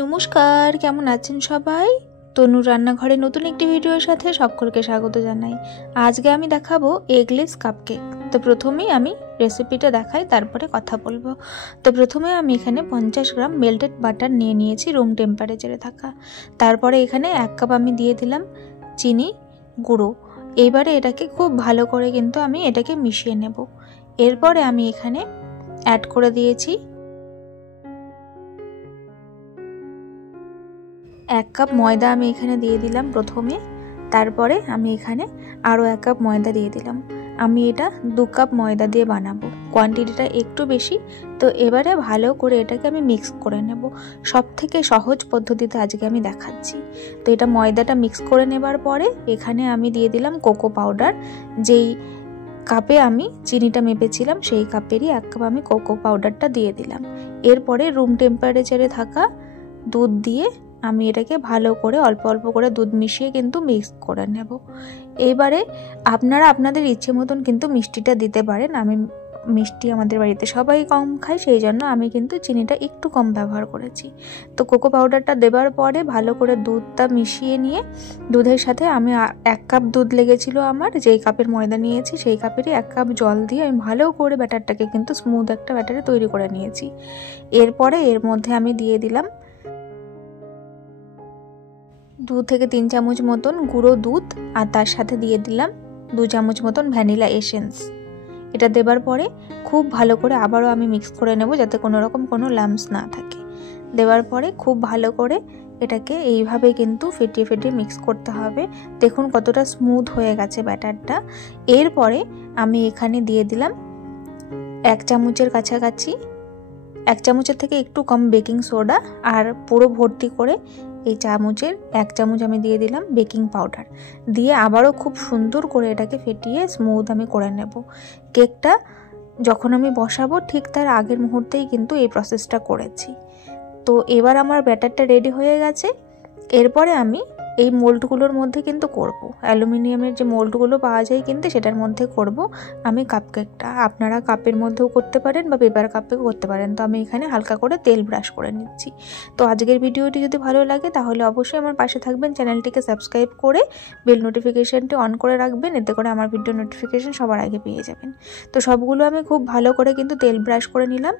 নমস্কার, কেমন আছেন সবাই? তনুর রান্নাঘরে নতুন একটি ভিডিওর সাথে সকলকে স্বাগত জানাই। আজকে আমি দেখাবো এগলেস কাপকেক। তো প্রথমেই আমি রেসিপিটা দেখাই, তারপরে কথা বলবো। তো প্রথমে আমি এখানে 50 গ্রাম মেল্টেড বাটার নিয়ে নিয়েছি রুম টেম্পারেচারে থাকা। তারপরে এখানে 1 কাপ আমি দিয়ে দিলাম চিনি গুঁড়ো। এইবারে এটাকে খুব ভালো করে কিন্তু আমি এটাকে মিশিয়ে নেব। এরপরে আমি এখানে অ্যাড করে দিয়েছি 1 কাপ ময়দা। আমি এখানে দিয়ে দিলাম প্রথমে, তারপরে আমি এখানে আরও 1 কাপ ময়দা দিয়ে দিলাম। আমি এটা 2 কাপ ময়দা দিয়ে বানাবো, কোয়ান্টিটিটা একটু বেশি। তো এবারে ভালো করে এটাকে আমি মিক্স করে নেব। সব থেকে সহজ পদ্ধতিতে আজকে আমি দেখাচ্ছি। তো এটা ময়দাটা মিক্স করে নেবার পরে এখানে আমি দিয়ে দিলাম কোকো পাউডার। যেই কাপে আমি চিনিটা মেপেছিলাম সেই কাপেরই 1 কাপ আমি কোকো পাউডারটা দিয়ে দিলাম। এরপরে রুম টেম্পারেচারে থাকা দুধ দিয়ে আমি এটাকে ভালো করে অল্প অল্প করে দুধ মিশিয়ে কিন্তু মিক্স করে নেব। এইবারে আপনারা আপনাদের ইচ্ছে মতন কিন্তু মিষ্টিটা দিতে পারেন। আমি মিষ্টি আমাদের বাড়িতে সবাই কম খায়, সেই জন্য আমি কিন্তু চিনিটা একটু কম ব্যবহার করেছি। তো কোকো পাউডারটা দেবার পরে ভালো করে দুধটা মিশিয়ে নিয়ে দুধের সাথে আমি 1 কাপ দুধ লেগেছিল আমার, যেই কাপের ময়দা নিয়েছি সেই কাপেরই 1 কাপ জল দিয়ে আমি ভালো করে ব্যাটারটাকে কিন্তু স্মুথ একটা ব্যাটারে তৈরি করে নিয়েছি। এরপরে এর মধ্যে আমি দিয়ে দিলাম 2 থেকে 3 চামচ মতন গুঁড়ো দুধ, আর তার সাথে দিয়ে দিলাম 2 চামচ মতন ভ্যানিলা এসেন্স। এটা দেবার পরে খুব ভালো করে আবারও আমি মিক্স করে নেব, যাতে কোনো রকম কোনো লাম্পস না থাকে। দেওয়ার পরে খুব ভালো করে এটাকে এইভাবে কিন্তু ফেটিয়ে ফেটিয়ে মিক্স করতে হবে। দেখুন কতটা স্মুথ হয়ে গেছে ব্যাটারটা। এরপরে আমি এখানে দিয়ে দিলাম 1 চামচের কাছাকাছি, 1 চামচের থেকে একটু কম বেকিং সোডা, আর পুরো ভর্তি করে এই চামচের 1 চামচ আমি দিয়ে দিলাম বেকিং পাউডার। দিয়ে আবারও খুব সুন্দর করে এটাকে ফেটিয়ে স্মুথ আমি করে নেব। কেকটা যখন আমি বসাবো ঠিক তার আগের মুহূর্তেই কিন্তু এই প্রসেসটা করেছি। তো এবার আমার ব্যাটারটা রেডি হয়ে গেছে। এরপরে আমি এই মোল্ডগুলোর মধ্যে কিন্তু করব, অ্যালুমিনিয়ামের যে মোল্ডগুলো পাওয়া যায় কিন্তু সেটার মধ্যে করব আমি কাপকেকটা। আপনারা কাপের মধ্যেও করতে পারেন বা পেপার কাপেও করতে পারেন। তো আমি এখানে হালকা করে তেল ব্রাশ করে নিচ্ছি। তো আজকের ভিডিওটি যদি ভালো লাগে তাহলে অবশ্যই আমার পাশে থাকবেন, চ্যানেলটিকে সাবস্ক্রাইব করে বেল নোটিফিকেশানটি অন করে রাখবেন, এতে করে আমার ভিডিও নোটিফিকেশান সবার আগে পেয়ে যাবেন। তো সবগুলো আমি খুব ভালো করে কিন্তু তেল ব্রাশ করে নিলাম।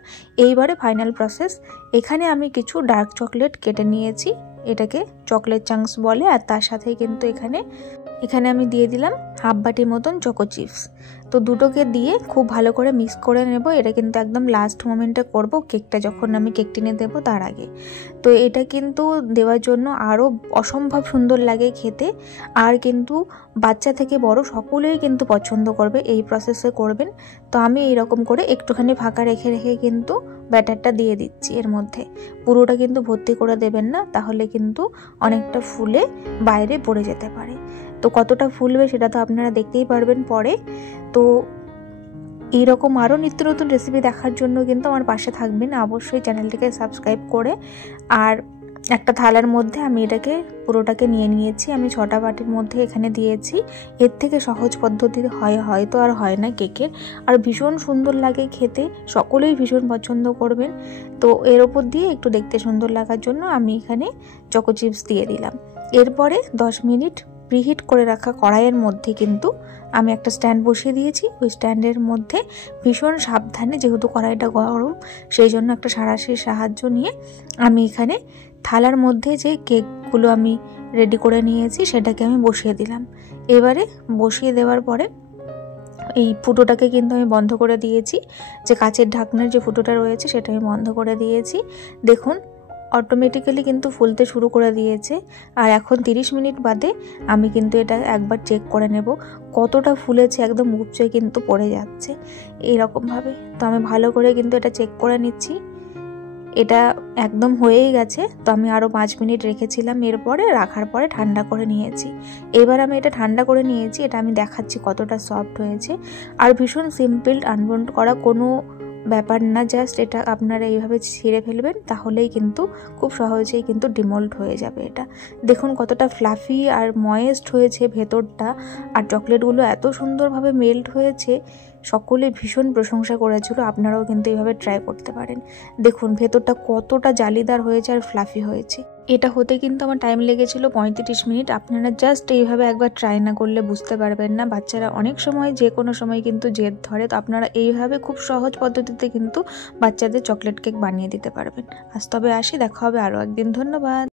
এইবারে ফাইনাল প্রসেস, এখানে আমি কিছু ডার্ক চকলেট কেটে নিয়েছি, এটাকে চকলেট চাংস বলে। আর তার সাথে কিন্তু এখানে আমি দিয়ে দিলাম হাফ বাটি মতন চকো চিপস। তো দুটোকে দিয়ে খুব ভালো করে মিক্স করে নেব। এটা কিন্তু একদম লাস্ট মোমেন্টে করব, কেকটা যখন আমি কেক টিনে দেবো তার আগে। তো এটা কিন্তু দেওয়ার জন্য আরও অসম্ভব সুন্দর লাগে খেতে। আর কিন্তু বাচ্চা থেকে বড় সকলেই কিন্তু পছন্দ করবে, এই প্রসেসে করবেন। তো আমি এইরকম করে একটুখানি ফাঁকা রেখে রেখে কিন্তু ব্যাটারটা দিয়ে দিচ্ছি এর মধ্যে। পুরোটা কিন্তু ভর্তি করে দেবেন না, তাহলে কিন্তু অনেকটা ফুলে বাইরে পড়ে যেতে পারে। তো কতটা ফুলবে সেটা তো আপনারা দেখতেই পারবেন পরে। তো এইরকম আরও নিত্য নতুন রেসিপি দেখার জন্য কিন্তু আমার পাশে থাকবেন অবশ্যই, চ্যানেলটিকে সাবস্ক্রাইব করে। আর একটা থালার মধ্যে আমি এটাকে পুরোটাকে নিয়ে নিয়েছি। আমি 6টা বাটির মধ্যে এখানে দিয়েছি। এর থেকে সহজ পদ্ধতি হয়তো আর হয় না কেকের, আর ভীষণ সুন্দর লাগে খেতে, সকলেই ভীষণ পছন্দ করবেন। তো এর ওপর দিয়ে একটু দেখতে সুন্দর লাগার জন্য আমি এখানে চকো চিপস দিয়ে দিলাম। এরপরে 10 মিনিট প্রিহিট করে রাখা কড়াইয়ের মধ্যে কিন্তু আমি একটা স্ট্যান্ড বসিয়ে দিয়েছি। ওই স্ট্যান্ডের মধ্যে ভীষণ সাবধানে, যেহেতু কড়াইটা গরম সেই জন্য একটা সাঁড়াশির সাহায্য নিয়ে আমি এখানে থালার মধ্যে যে কেকগুলো আমি রেডি করে নিয়েছি সেটাকে আমি বসিয়ে দিলাম। এবারে বসিয়ে দেওয়ার পরে এই ফুটোটাকে কিন্তু আমি বন্ধ করে দিয়েছি, যে কাচের ঢাকনার যে ফুটোটা রয়েছে সেটা আমি বন্ধ করে দিয়েছি। দেখুন অটোমেটিক্যালি কিন্তু ফুলতে শুরু করে দিয়েছে। আর এখন 30 মিনিট বাদে আমি কিন্তু এটা একবার চেক করে নেব কতটা ফুলেছে। একদম উপচে কিন্তু পড়ে যাচ্ছে এইরকমভাবে। তো আমি ভালো করে কিন্তু এটা চেক করে নিচ্ছি। এটা একদম হয়েই গেছে। তো আমি আরও 5 মিনিট রেখেছিলাম, এরপরে রাখার পরে ঠান্ডা করে নিয়েছি। এবার আমি এটা ঠান্ডা করে নিয়েছি, এটা আমি দেখাচ্ছি কতটা সফট হয়েছে। আর ভীষণ সিম্পল, আনবন্ড করা কোনো ব্যাপার না, জাস্ট এটা আপনারা এইভাবে ছিঁড়ে ফেলবেন, তাহলেই কিন্তু খুব সহজেই কিন্তু ডিমোল্ড হয়ে যাবে এটা। দেখুন কতটা ফ্লাফি আর ময়েস্ট হয়েছে ভেতরটা, আর চকলেটগুলো এত সুন্দরভাবে মেল্ট হয়েছে, সকলে ভীষণ প্রশংসা করেছিল। আপনারাও কিন্তু এইভাবে ট্রাই করতে পারেন। দেখুন ভেতরটা কতটা জালিদার হয়েছে আর ফ্লাফি হয়েছে। এটা হতে কিন্তু আমার টাইম লেগেছিল 35 মিনিট। আপনারা জাস্ট এইভাবে একবার ট্রাই না করলে বুঝতে পারবেন না। বাচ্চারা অনেক সময় যে কোনো সময় কিন্তু জেদ ধরে, তো আপনারা এইভাবে খুব সহজ পদ্ধতিতে কিন্তু বাচ্চাদের চকলেট কেক বানিয়ে দিতে পারবেন। আজ তবে আসি, দেখা হবে আরও একদিন। ধন্যবাদ।